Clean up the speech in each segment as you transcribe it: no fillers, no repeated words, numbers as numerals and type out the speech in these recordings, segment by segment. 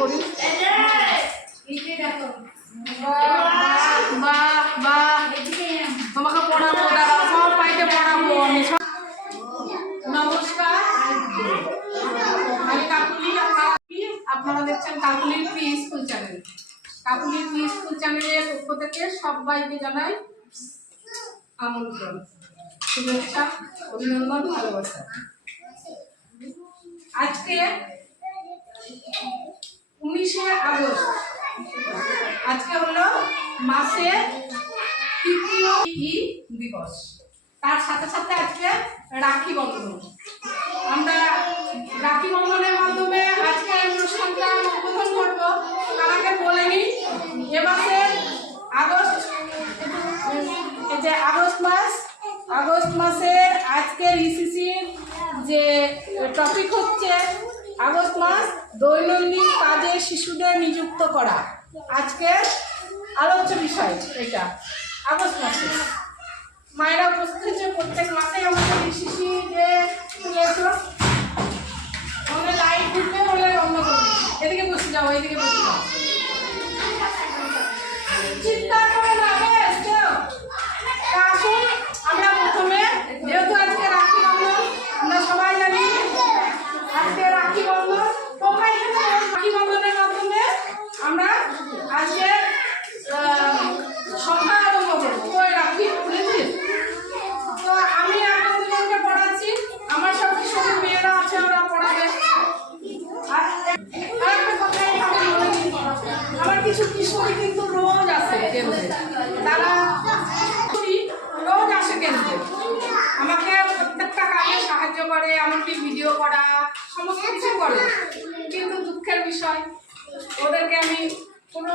করি। তোমাকে পড়াবো, দাঁড়াও, সব পাইতে পড়াবো আমি। নমস্কার, আমি কাকুলি। আপনারা দেখছেন কাকুলির প্রি স্কুল চ্যানেল। কাকুলির প্রি স্কুল চ্যানেলের পক্ষ থেকে সবাইকে জানাই আমন্ত্রণ, শুভেচ্ছা, অভিনন্দন, ভালোবাসা। আজকে 19শে আগস্ট, আজকে হলো মাসের তৃতীয় দিবস। তার সাথে সাথে আজকে রাখি বন্ধন। আমরা রাখি বন্ধনের মাধ্যমে আজকে অনুষ্ঠানটা উদ্বোধন করবো। আমাকে বলে নিই, এবারের আগস্ট মাসের আজকের ইসিসির যে টপিক হচ্ছে আগস্ট মাস দৈনন্দিন কাজে শিশুদের নিযুক্ত করা। আজকের আলোচ্য বিষয় এটা। আগস্ট মাসে মায়েরা উপস্থিত হচ্ছে, প্রত্যেক মাসেই আমাদের ইসিসি যে আমাদের লাইট ঘুরবে বলে বন্ধ করবে। এদিকে বসে যাও, এদিকে বসে যাও, চিন্তা করে না। আসুন, আমরা প্রথমে, যেহেতু আজকে রাখি বন্ধন, আমরা সবাই জানি আজকে রাখি বন্ধন। তোমরা এখানে রাখি বন্ধনের মাধ্যমে আমরা আজকে সভা আরম্ভ করবো। ওই রাখি বুঝেছি তো, আমি আপনাদেরকে পড়াচ্ছি, আমার সব কিশোরী মেয়েরা আছে, ওরা পড়াবে। আর একটা কথা আমার কিছু কিশোরী কিন্তু রোজ আসে কেন্দ্রে, তারা রোজ আসে কেন্দ্রে, আমাকে প্রত্যেকটা কাজে সাহায্য করে, এমনকি ভিডিও করা, সমস্ত কিছু করে। কিন্তু দুঃখের বিষয়, ওদেরকে আমি কোনো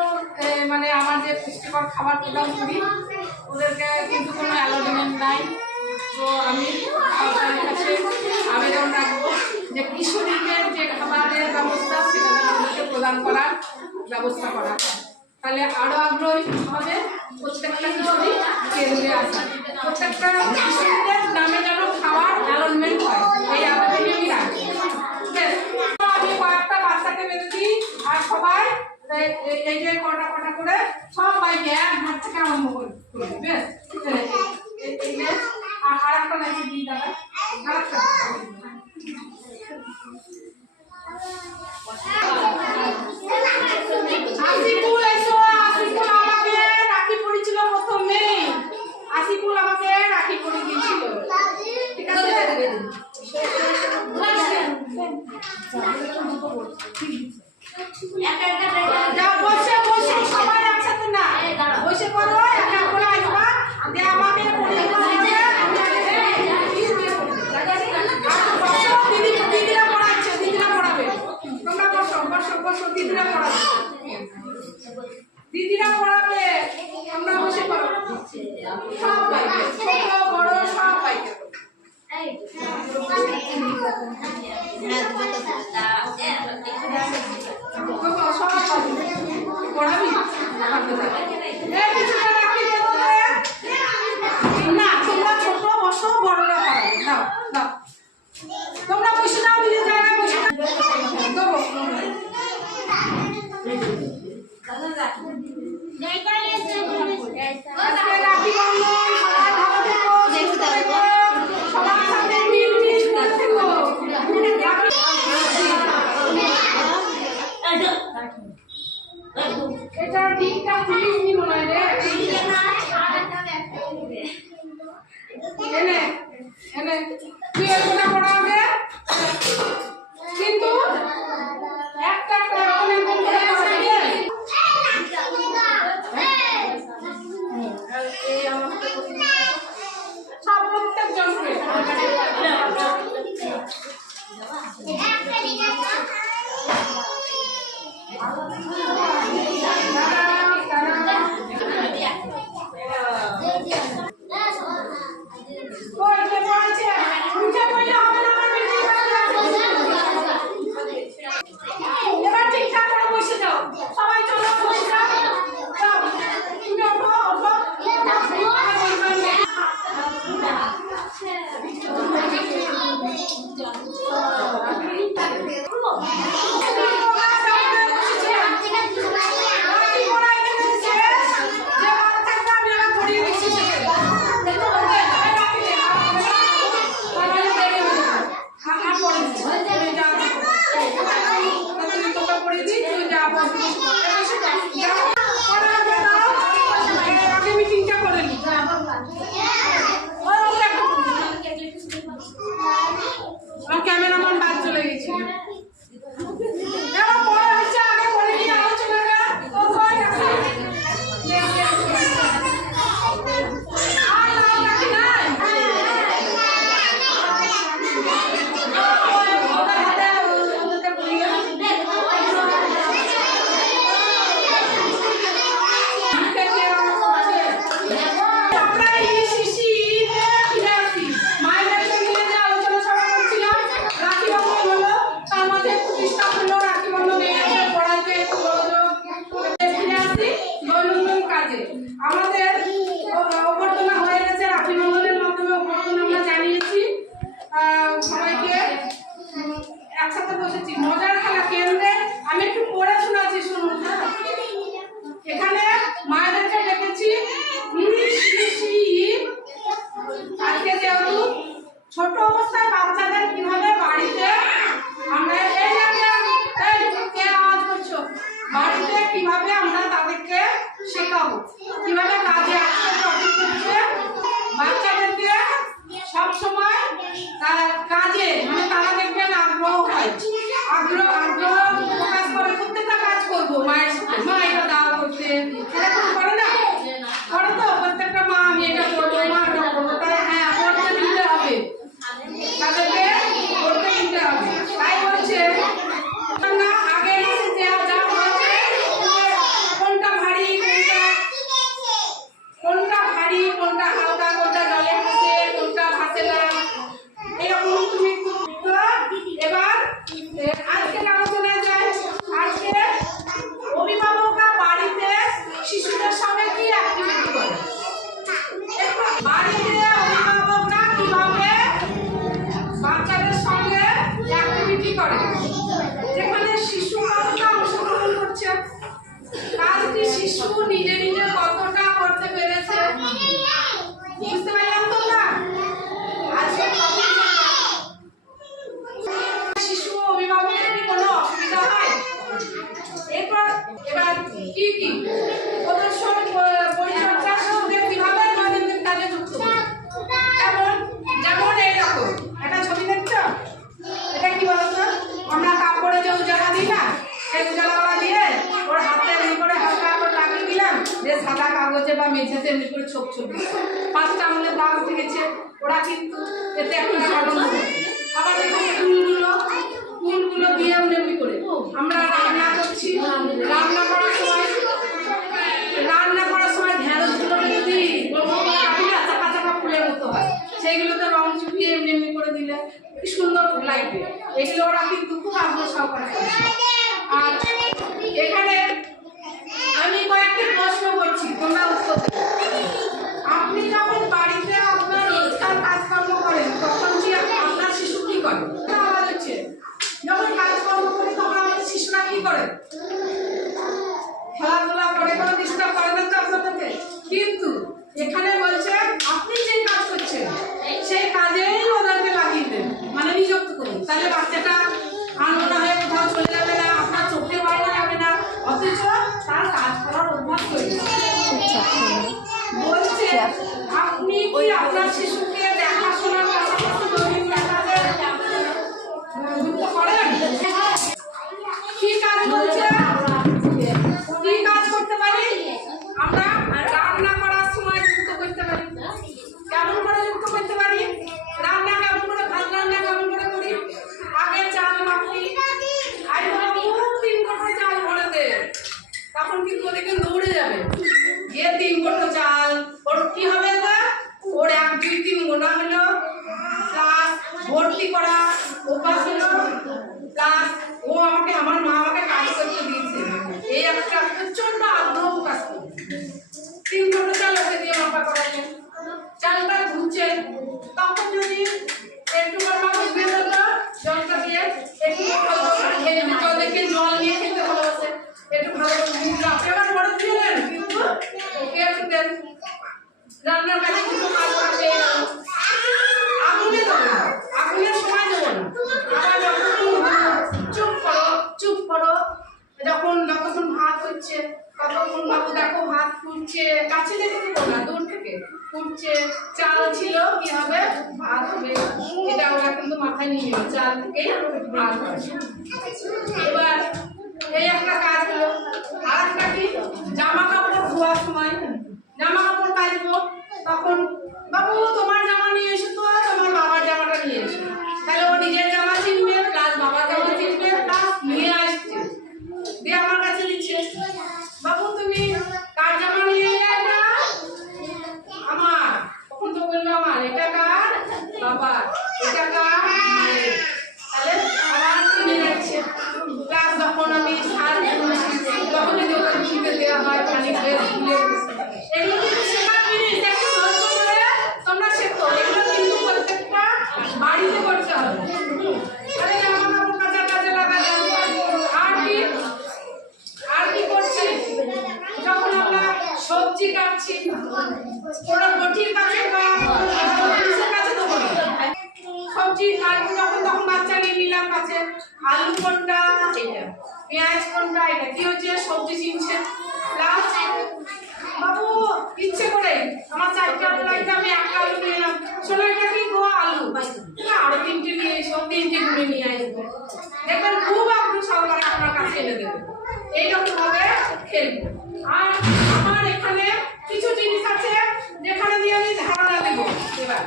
মানে আমার যে পুষ্টিকর খাবার প্রদান করি, ওদেরকে কিন্তু কোনো অ্যালটমেন্ট নাই। তো আমি সরকারের কাছে আবেদন রাখবো যে কিশোরীদের যে খাবারের ব্যবস্থা, সেটা ওদেরকে প্রদান করার ব্যবস্থা করা হয়, তাহলে আরও আগ্রহী হবে প্রত্যেকটা কিশোরী কেন্দ্রে আসা। প্রত্যেকটা কিশোরীদের নামে যেন খাওয়ার অ্যালটমেন্ট হয়, এই আবেদনই আমি রাখবো। আমি কয়েকটা বাচ্চাকে বেঁধেছি, আর সবাই এই যে কটা করে সবাইকে এক ঘর থেকে আরম্ভ করবে। বেশ, আর একটা নাকি দিই দাদা, আসিফুল এসো, আসিফুল আমাকে রাখি পড়েছিল প্রথমে, আসিফুল আমাকে রাখি পড়ে দিয়েছিল। ঠিক আছে, বসে বসে সবাই একসাথে না, বসে পড়ো, এক এক করে আসবা, দিয়ে আমাকে পড়ে দিদিরা পড়াচ্ছে, দিদিরা পড়াবে। তোমরা বসো বসো বসো, দিদিরা পড়াবে, দিদিরা পড়াবে, তোমরা বসে পড়ো। সবাই ছোট বড় সবাই পড়াবি না, তোমরা ছোট বসো, বড়রা পড়াবে। দাও দাও, তোমরা বসে দাও, নিজের জায়গায় বসে দেবো। আজকে রাখি বন্ধন, সবাই ভালো থেকো, সুস্থ থেকো, সবার সাথে মিলমিশ করে থেকো। এটা ঠিকঠাক খুলিসনি মনে হয় রে। এনে এনে তুই এগুলো পড়াবে, কিন্তু একটা এই আমাকে সব প্রত্যেক জনকে এবার ঠিকঠাক করে বসে যাও, সবাই চলো বসে যাও। তুমি ওঠো ওঠো, বসেছি মজার খেলা কেন্দ্রে। আমি একটু পড়ে শোনাচ্ছি, শুনুন। হ্যাঁ, এখানে মায়েদেরকে ডেকেছি। আজকে যেহেতু ছোট অবস্থায় বাচ্চাদের কিভাবে বাড়িতে আমরা কে আওয়াজ করছো, বাড়িতে কিভাবে আমরা তাদেরকে শেখাবো, কিভাবে কাজে আসতে টপিক করছে বাচ্চাদেরকে সবসময় কাজে মানে তারা দেখবেন আগ্রহ হয়, আগ্রহ প্রকাশ করে প্রত্যেকটা কাজ করবো মায়ের সাথে। মা এটা দাও করতে, এরকম করে না, করে তো প্রত্যেকটা মা আমি এটা করবো, মা এটা করবো, তাই হ্যাঁ করতে দিতে হবে, তাদেরকে করতে দিতে হবে। তাই বলছে না আগে যা হয়েছে কোনটা ভারী কোনটা হালকা, কোনটা জলে ভাসে কোনটা ভাসে না, এরকম তুমি এবার আজকের আলোচনায় যাই। আজকে অভিভাবকরা বাড়িতে শিশুদের সঙ্গে কি অ্যাক্টিভিটি করে, বাড়িতে অভিভাবকরা কিভাবে বাচ্চাদের সঙ্গে অ্যাক্টিভিটি করে, যেখানে শিশু কতটা অংশগ্রহণ করছে, কাজটি শিশু নিজে নিজে কতটা করতে পেরেছে, বুঝতে পারলাম তো না? আজকে শিশু অভিভাবকের কি কোনো অসুবিধা হয়? এবার কি প্রদর্শন পরিচর্যা শিশুদের কিভাবে দৈনন্দিন কাজে যুক্ত, যেমন এইরকম একটা ছবি দেখছো, এটা কি বলতো, আমরা কাপড়ে যে উজালা দিই না, সেই উজালাওয়ালা দিয়ে ওর হাতে এমনি করে হালকা করে লাগিয়ে দিলাম, যে সাদা কাগজে বা মেঝেতে এমনি করে ছোপ ছোপ 5টা আঙুলের দাগ উঠে গেছে, ওরা কিন্তু এতে একটা আনন্দ হচ্ছে। আবার ফুলগুলো দিয়ে এমনি করে আমরা রান্না করছি, রান্না করার সময় ঢেঁড়সগুলো যদি কাটি না চাপা চাপা ফুলের মতো হয়, সেইগুলোতে রং চুপিয়ে এমনি করে দিলে কি সুন্দর লাগবে। এগুলো ওরা কিন্তু খুব আগ্রহ সহকারে করছে। আর এখানে আমি কয়েকটি প্রশ্ন করছি, তোমরা উত্তর দেবে। আপনি যখন বাড়িতে আপনার রোজকার কাজকর্ম করেন তখন কি আপনার শিশু কি করে? আওয়াজ হচ্ছে, যখন কাজকর্ম করি তখন আমাদের শিশুরা কি করে? খেলাধুলা করে, কোনো ডিস্টার্ব করে না তো আপনাদেরকে? কিন্তু এখানে বলছে আপনি যে কাজ করছেন সেই কাজেই ওদেরকে লাগিয়ে দেন, মানে নিযুক্ত করুন, তাহলে বাচ্চাটা আনমনা হয়ে কোথাও চলে যাবে না, আপনার চোখে বাইরে যাবে না, অথচ তার কাজ করার অভ্যাস তৈরি বলছে। আপনি কি আপনার শিশুকে দেখাশোনার পাশাপাশি দৈনিক কাজে যুক্ত করেন? কি কাজ বলছে, কি কাজ করতে পারি আমরা? রান্না করার সময় যুক্ত করতে পারি। কেমন করে যুক্ত করতে পারি? রান্না কেমন করে, ভাত রান্না কেমন করে করি? আগে চাল মাখি, আই বাবু 3 কোটো চাল ভরে দে, তখন কিন্তু ওদিকে দৌড়ে যাবে, গিয়ে 3 কোটো চাল, ওর কি হবে না, ওর 1 2 3 গোনা হলো, প্লাস ভর্তি করা অভ্যাস হলো, প্লাস ও আমার মা আমাকে কাজ করতে দিয়েছে, এই একটা প্রচন্ড আগ্রহ প্রকাশ করে 3 কোটো চাল ওকে দিয়ে মাপা করালে চালটা ধুচ্ছে, তখন যদি একটু জলটা দিয়ে একটু জলকে জল নিয়ে খেতে ভালোবাসে, একটু ভালো এবার বড় দিয়ে দেন, কিন্তু ওকে একটু দেন, রান্নার কাজে কিছু কাজ করবে, আগুনে দেবো না, আগুনের সময় দেবো না, আবার চুপ করো, যতক্ষণ ভাত হচ্ছে ততক্ষণ বাবু দেখো ভাত ফুটছে, কাছে দেখে দেবো না, দূর থেকে ফুটছে, চাল ছিল কি হবে, ভাত হবে, এটা ওরা কিন্তু মাথায় নিয়ে নেবে, চাল থেকে ভাত হবে। এবার এই একটা কাজ হলো। আর একটা কি, জামা কাপড় ধোয়ার সময় জামা কাপড় কাচবো, তখন বাবু তোমার জামা নিয়ে এসো, তো তোমার বাবার জামাটা নিয়ে এসো, তাহলে ও নিজের জামা চিনবে, প্লাস বাবার জামা চিনবে, প্লাস নিয়ে আসছে, দিয়ে আমার কাছে দিচ্ছে, বাবু তুমি কার জামা নিয়ে এলে? না আমার, তখন তো বলবে আমার, এটা কার? বাবা, এটা কার? তাহলে আবার চিনে যাচ্ছে। আলু কোনটা এটা, পেঁয়াজ কোনটা এটা, কি হচ্ছে সবজি চিনছে প্লাস বাবু ইচ্ছে করে আমার 4টা আলু লাগবে, আমি একটা আলু নিয়ে এলাম, শোনো এটা কি গো আলু না আরো 3টে নিয়ে এসো, 3টে করে নিয়ে আসবে, দেখবেন খুব আগ্রহ সহকারে আপনার কাছে এনে দেবে, এইরকম ভাবে খেলবো। আর আমার এখানে কিছু জিনিস আছে যেখানে দিয়ে আমি ধারণা দেব। এবার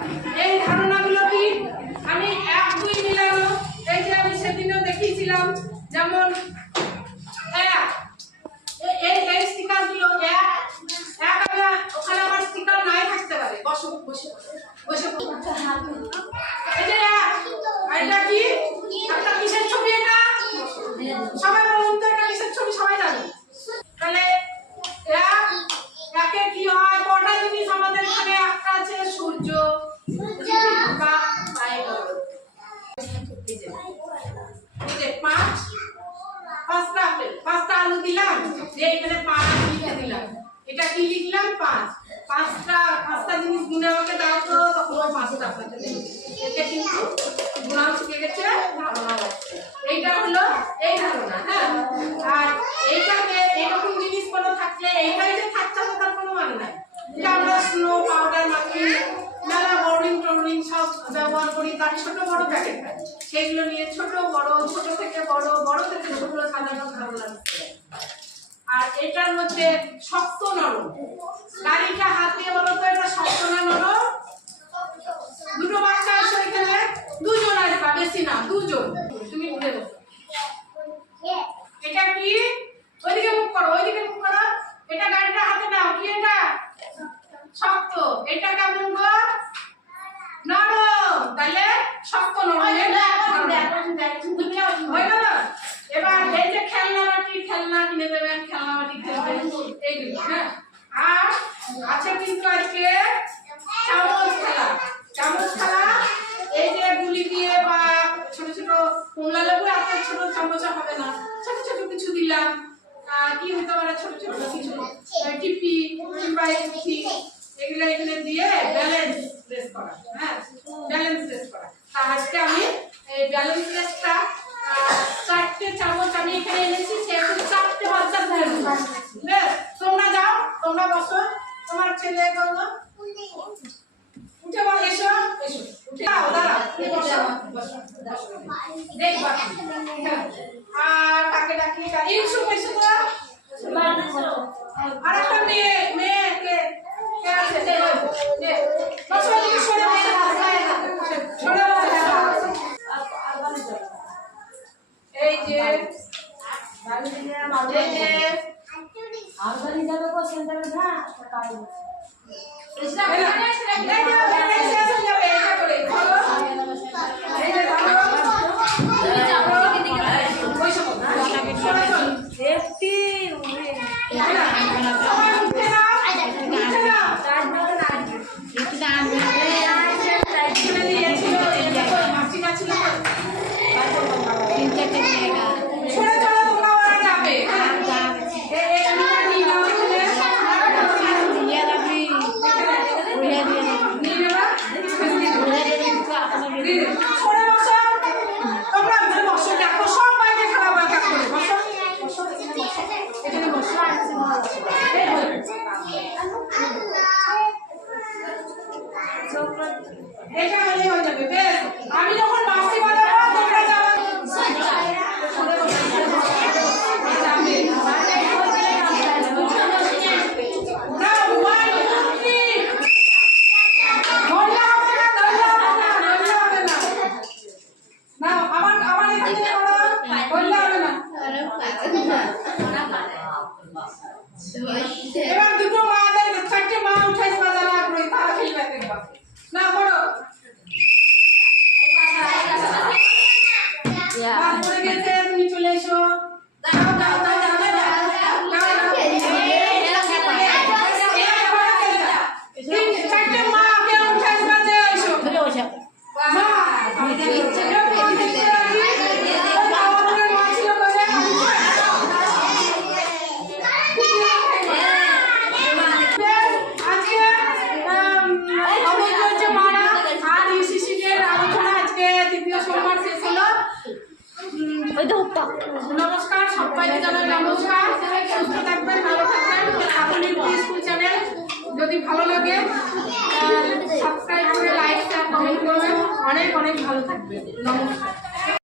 এই ধারণাগুলো কি আমি 1 2 মিলানো, এই যে আমি সেদিনও দেখিয়েছিলাম, যেমন এই স্টিকারগুলো ওখানে আমার স্টিকার নাই থাকতে পারে, বসো বসে বসে এই যে এটা কি একটা কিসের ছবি, এটা সবাই বলুন তো এটা কিসের ছবি, সবাই জানে, তাহলে একে কি হয়, কটা জিনিস আমাদের এখানে, একটা আছে সূর্য বা এই যে 5টা আপেল, 5টা আলু দিলাম, যে এখানে 5 লিখে দিলাম, এটা কি লিখলাম 5, 5টা জিনিস গুণে আমাকে দাও তো, তখন 5টা আপনাকে দেব, এটা কিন্তু গুণাও শিখে গেছে, ধারণা হচ্ছে, এইটা হলো এই ধারণা। হ্যাঁ, আর এইটাকে এরকম জিনিস কোনো থাকলে এইটাই যে থাকছে তার কোনো মানে নাই, যে আমরা স্নো পাউডার মাখি, নানা বোর্ডিং সব ব্যবহার করি, তার ছোট বড় প্যাকেট থাকে, সেগুলো নিয়ে ছোট বড়, ছোট থেকে বড়, বড় থেকে ছোট সাজানো ধারণা। আর এটার মধ্যে শক্ত নরম, গাড়িটা হাত দিয়ে বলো তো এটা শক্ত না নরম? দুটো বাচ্চা আছে এখানে, 2 জন আসবা, বেশি না 2 জন, তুমি ঘুরে বসো, এটা কি ওইদিকে মুখ করো, ওইদিকে মুখ করো, এটা গাড়িটা হাতে নাও, কি এটা শক্ত, এটা কেমন গো নরম, তাহলে শক্ত নরম হয়ে গেল। এবার এই যে খেলনা বাটি, খেলনা কিনে দেবেন, খেলনা বাটি খেলবেন, এইগুলো। হ্যাঁ, আর আছে কিন্তু আজকে চামচ খেলা, চামচ খেলা, এই যে গুলি দিয়ে বা ছোট ছোট কমলা লেবু, এত ছোট চামচ হবে না, ছোট ছোট কিছু দিলাম, কি হতে পারে ছোট ছোট কিছু টিপি কিংবা এগুলো এখানে দিয়ে ব্যালেন্স রেস করা। হ্যাঁ, ব্যালেন্স রেস করা, আজকে আমি এই ব্যালেন্স রেসটা 4টে চামচ আমি এখানে এনেছি, সেহেতু 4টে বাচ্চা ধরে বেশ, তোমরা যাও, তোমরা বসো, তোমার ছেলে করো, উঠে বল, এসো এসো, উঠে দাও, দাঁড়াও, বসো বসো দেখবা। আর কাকে ডাকি, ইনসু এসো তো, আর একটা মেয়ে কে আছে, বসো এদিকে, সরে বসো, সরে বসো, এই যে আলবানি যাবে কো সেন্টারে না কাজ এটা যাবে এটা করে বলো, এই যে এটা হয়ে যাবে। বেশ, আমি যখন বাঁশি বাজাবো তোমরা যাও, এবার দুটো মাদের 4টে মা উঠাই বাজানো আগ্রহী, তারা খেলবে দেখবা না বড় পড়ে গেছে, তুমি চলে এসো, দাও দাও দাও দাও দাও, 4টে মা কে উঠাই বাজে এসো, মা নমস্কার, সুস্থ থাকবেন, ভালো থাকবেন। কাকুলি স্কুল চ্যানেল যদি ভালো লাগে সাবস্ক্রাইব করে লাইক শেয়ার কমেন্ট করবেন। অনেক অনেক ভালো থাকবেন। নমস্কার।